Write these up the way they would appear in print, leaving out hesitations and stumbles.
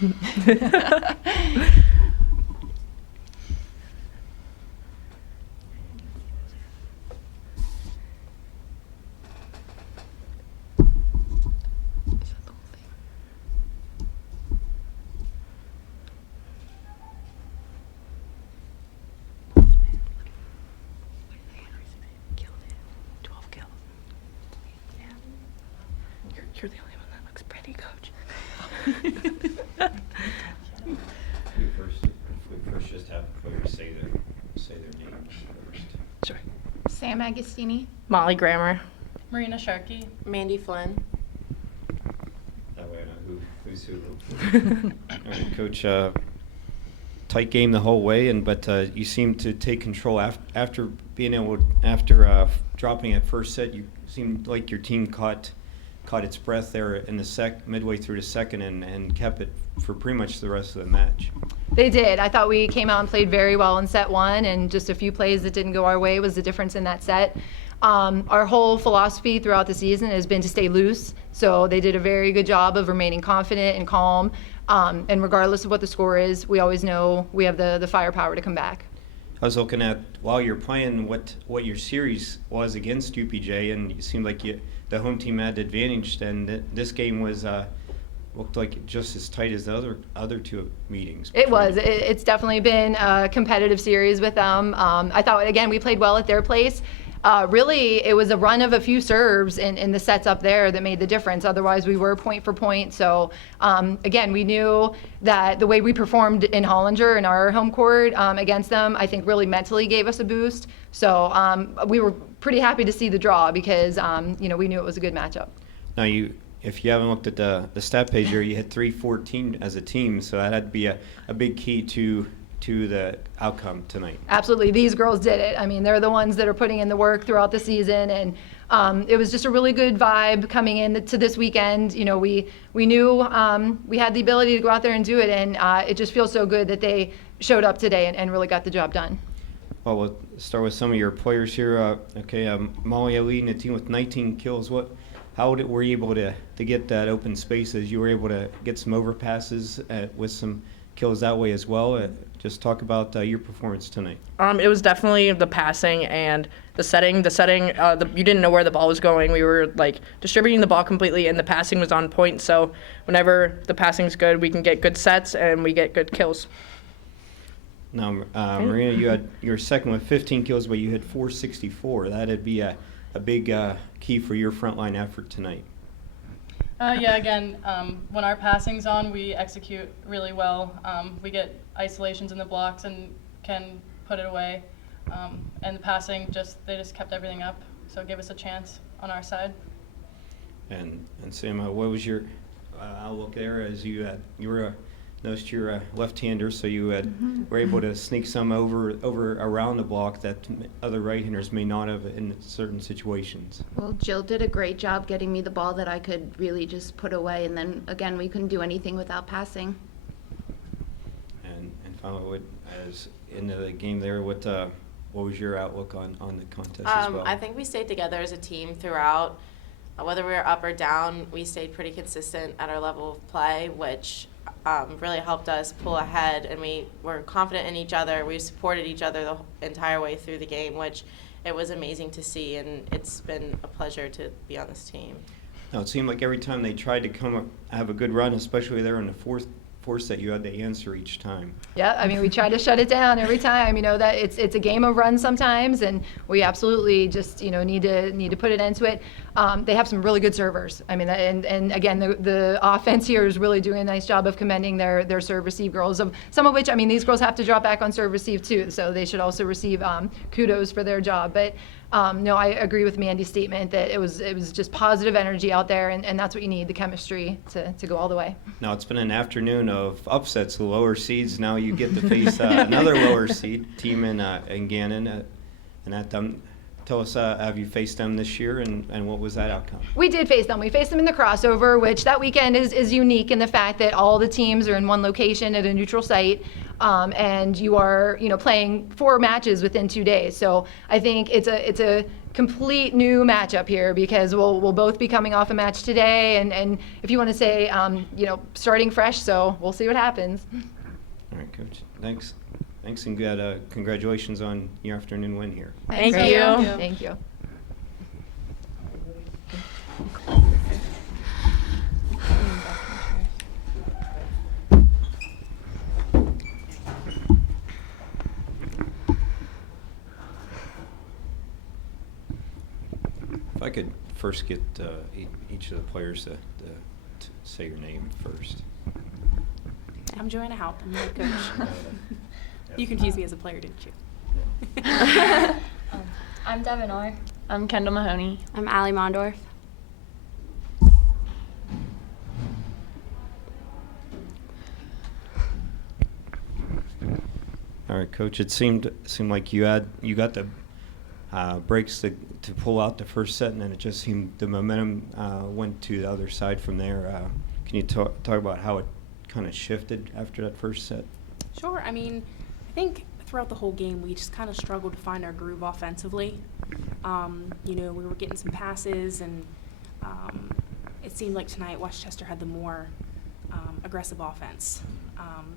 You're the only one that looks pretty, Coach. We first just have players say their names first. Sure. Sam Agostini. Molly Grammer. Marina Sharkey. Mandy Flynn. That way I know who's who. All right, Coach, tight game the whole way, but you seem to take control after being able, dropping at first set. You seemed like your team caught its breath there in the midway through the second and kept it for pretty much the rest of the match. They did. I thought we came out and played very well in set one, and just a few plays that didn't go our way was the difference in that set. Our whole philosophy throughout the season has been to stay loose, so they did a very good job of remaining confident and calm, and regardless of what the score is, we always know we have the firepower to come back. I was looking at, while you're playing, what your series was against UPJ, and it seemed like the home team had the advantage, and this game was looked like just as tight as the other two meetings. It was. It's definitely been a competitive series with them. I thought, again, we played well at their place. Really, it was a run of a few serves in the sets up there that made the difference. Otherwise, we were point for point. So, again, we knew that the way we performed in Hollinger in our home court against them, I think really mentally gave us a boost. So we were pretty happy to see the draw because, we knew it was a good matchup. Now, if you haven't looked at the stat page here, you hit 314 as a team, so that had to be a big key to the outcome tonight. Absolutely. These girls did it. I mean, they're the ones that are putting in the work throughout the season, and it was just a really good vibe coming into this weekend. We knew we had the ability to go out there and do it, and it just feels so good that they showed up today and really got the job done. Well, we'll start with some of your players here. Molly leading the team with 19 kills. How were you able to get that open spaces? You were able to get some overpasses with some kills that way as well. Just talk about your performance tonight. It was definitely the passing and the setting. You didn't know where the ball was going. We were distributing the ball completely, and the passing was on point. So whenever the passing's good, we can get good sets and we get good kills. Now, Marina, you were second with 15 kills, but you hit 464. That'd be a big key for your frontline effort tonight. Again, when our passing's on, we execute really well. We get isolations in the blocks and can put it away. And the passing, they just kept everything up, so it gave us a chance on our side. And Sam, what was your outlook there as you were noticed you're a left-hander, so you were able to sneak some over around the block that other right-handers may not have in certain situations. Well, Jill did a great job getting me the ball that I could really just put away, and then again we couldn't do anything without passing. And finally, as into the game there, what was your outlook on the contest as well? I think we stayed together as a team throughout. Whether we were up or down, we stayed pretty consistent at our level of play, which really helped us pull ahead, and we were confident in each other. We supported each other the entire way through the game, which it was amazing to see, and it's been a pleasure to be on this team. Now, it seemed like every time they tried to come up, have a good run, especially there in the fourth set, you had to answer each time. Yeah, I mean, we try to shut it down every time. That it's a game of runs sometimes, and we absolutely just need to put an end to it. They have some really good servers. I mean, and again, the offense here is really doing a nice job of commending their serve receive girls. Of some of which, I mean, these girls have to drop back on serve receive too, so they should also receive kudos for their job. But no, I agree with Mandy's statement that it was just positive energy out there, and that's what you need, the chemistry to go all the way. Now, it's been an afternoon of upsets, the lower seeds. Now you get to face another lower seed team in Gannon. Tell us, have you faced them this year, and what was that outcome? We did face them. We faced them in the crossover, which that weekend is unique in the fact that all the teams are in one location at a neutral site, and you are playing 4 matches within 2 days. So I think it's a complete new matchup here because we'll both be coming off a match today, and if you want to say, starting fresh, so we'll see what happens. All right, Coach. Thanks, and congratulations on your afternoon win here. Thank Thank you. Thank you. If I could first get each of the players to say your name first. I'm Joanna Haupt. I'm the head coach. You confused me as a player, didn't you? I'm Devin Orr. I'm Kendall Mahoney. I'm Allie Mondorf. All right, Coach. It seemed like you got the breaks to pull out the first set, and then it just seemed the momentum went to the other side from there. Can you talk about how it kind of shifted after that first set? Sure. I mean, I think throughout the whole game we just kind of struggled to find our groove offensively. We were getting some passes, and it seemed like tonight Westchester had the more aggressive offense.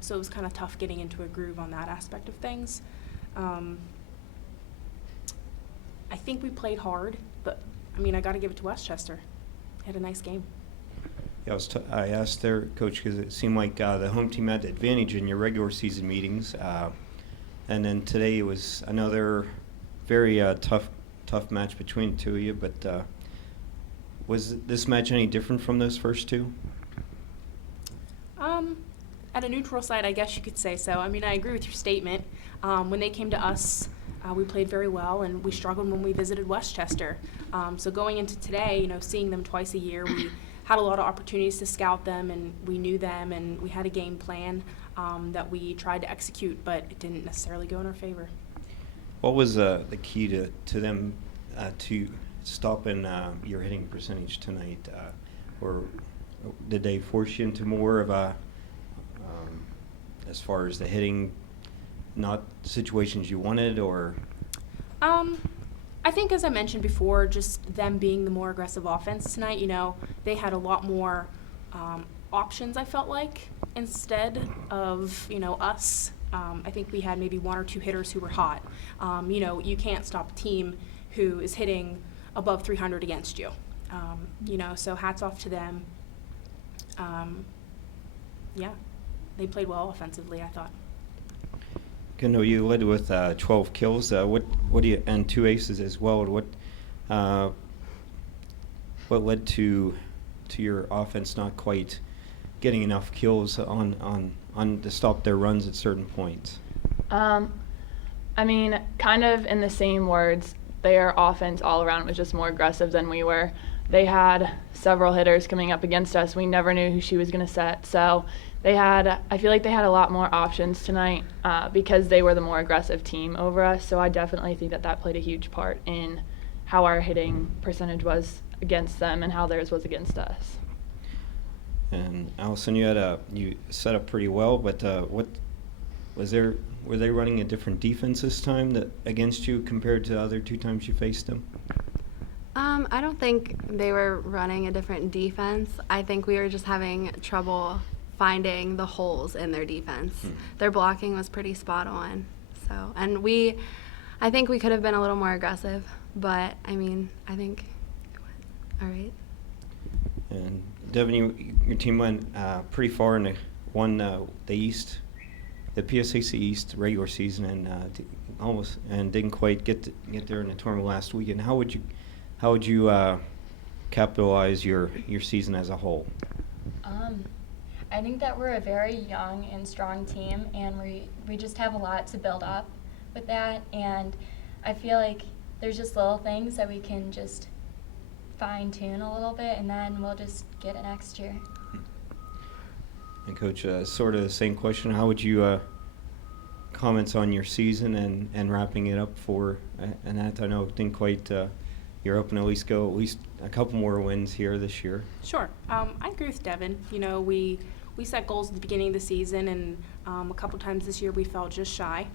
So it was kind of tough getting into a groove on that aspect of things. I think we played hard, but, I got to give it to Westchester. They had a nice game. Yeah, I asked their coach because it seemed like the home team had the advantage in your regular season meetings. And then today it was, I know they're very tough match between the two of you, but was this match any different from those first two? At a neutral side, I guess you could say so. I agree with your statement. When they came to us, we played very well, and we struggled when we visited Westchester. So going into today, seeing them twice a year, we had a lot of opportunities to scout them, and we knew them, and we had a game plan that we tried to execute, but it didn't necessarily go in our favor. What was the key to them to stopping your hitting percentage tonight? Or did they force you into more of a, as far as the hitting, not situations you wanted, or? I think, as I mentioned before, just them being the more aggressive offense tonight, they had a lot more options, I felt like, instead of, us. I think we had maybe one or two hitters who were hot. You can't stop a team who is hitting above 300 against you. So hats off to them. They played well offensively, I thought. I know you led with 12 kills. What do you, and 2 aces as well? What led to your offense not quite getting enough kills on to stop their runs at certain points? Kind of in the same words, their offense all around was just more aggressive than we were. They had several hitters coming up against us. We never knew who she was going to set. So I feel like they had a lot more options tonight because they were the more aggressive team over us. So I definitely think that played a huge part in how our hitting percentage was against them and how theirs was against us. And Allison, you set up pretty well, but what were they running a different defense this time against you compared to the other 2 times you faced them? I don't think they were running a different defense. I think we were just having trouble finding the holes in their defense. Their blocking was pretty spot on. So, and I think we could have been a little more aggressive, but I think it went all right. And Devin, your team went pretty far and won the East, the PSAC East regular season, and didn't quite get there in the tournament last weekend. How would you capitalize your season as a whole? I think that we're a very young and strong team, and we just have a lot to build up with that. And I feel like there's just little things that we can just fine-tune a little bit, and then we'll just get it next year. And Coach, sort of the same question. How would you comments on your season and wrapping it up for Annette? I know it didn't quite. You're hoping to at least a couple more wins here this year. Sure. I agree with Devin. We set goals at the beginning of the season, and a couple times this year we fell just shy.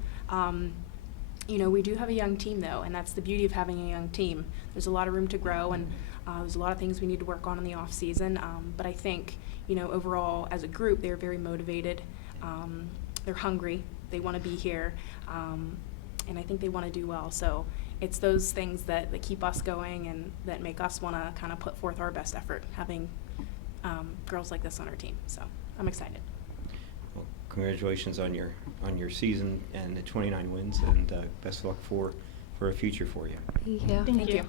we do have a young team, though, and that's the beauty of having a young team. There's a lot of room to grow, and there's a lot of things we need to work on in the off season. But I think, overall, as a group, they're very motivated. They're hungry. They want to be here, and I think they want to do well. So it's those things that keep us going and that make us want to kind of put forth our best effort, having girls like this on our team. So I'm excited. Well, congratulations on your season and the 29 wins, and best of luck for a future for you. Thank you. Thank you.